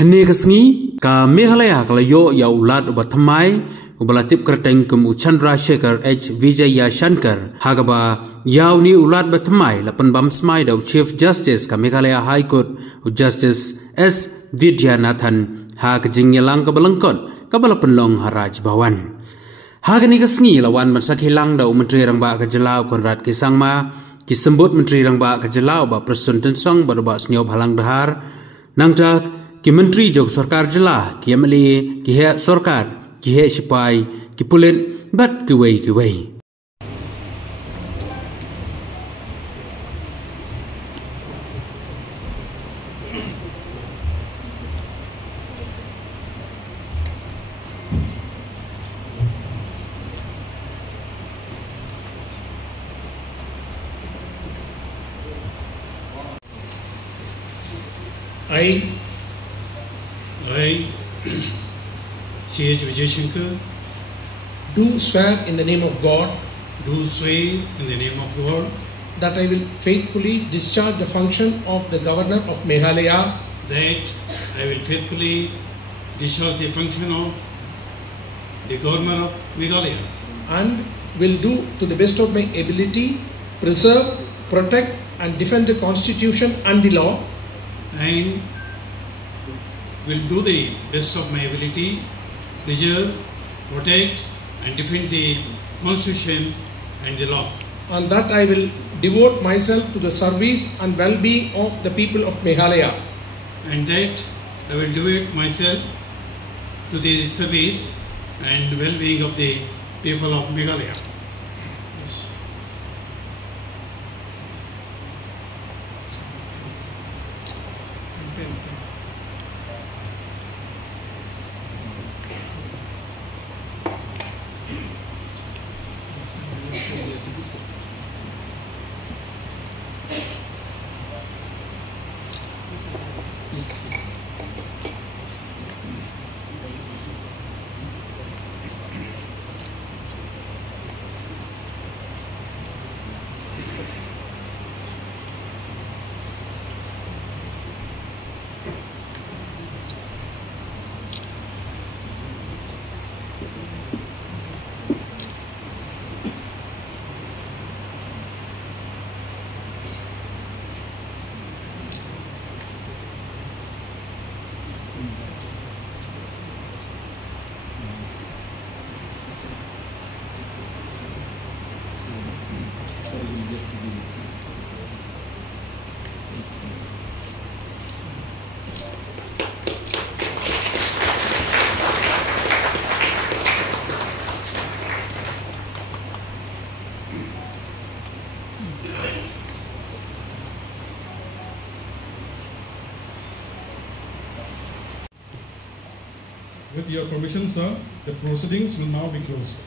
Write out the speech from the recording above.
hane kasngi ka Meghalaya kalayo ya ulat ubat thamai ubalatip kerteng kum Chandra Shekhar H Vijaya Shankar hagaba yauni ulat bathamai lapan bam smai da Chief Justice ka Meghalaya High Court Justice S Vidyanathan hag jingyalang ka balangkot ka balapan long haraj bawan hagani kasngi lawan mansak hilang da Menteri Rangba ka Jalao Konrad Kisangma kisembut Menteri Rangba ka Jalao ba Prasun Tensong baruba snyob halang dahar nangjak ki Menteri Jog Sarkar Jala ki MLA ki he Sarkar ki he sipai ki pulen bat ki wei I, C.H. Vijay Shankar, do swear in the name of God do swear in the name of God that I will faithfully discharge the function of the Governor of Meghalaya that I will faithfully discharge the function of the Governor of Meghalaya and will do to the best of my ability preserve, protect and defend the Constitution and the law and will do the best of my ability, preserve, protect and defend the Constitution and the law. And that I will devote myself to the service and well-being of the people of Meghalaya. And that I will devote myself to the service and well-being of the people of Meghalaya. With your permission, sir, the proceedings will now be closed.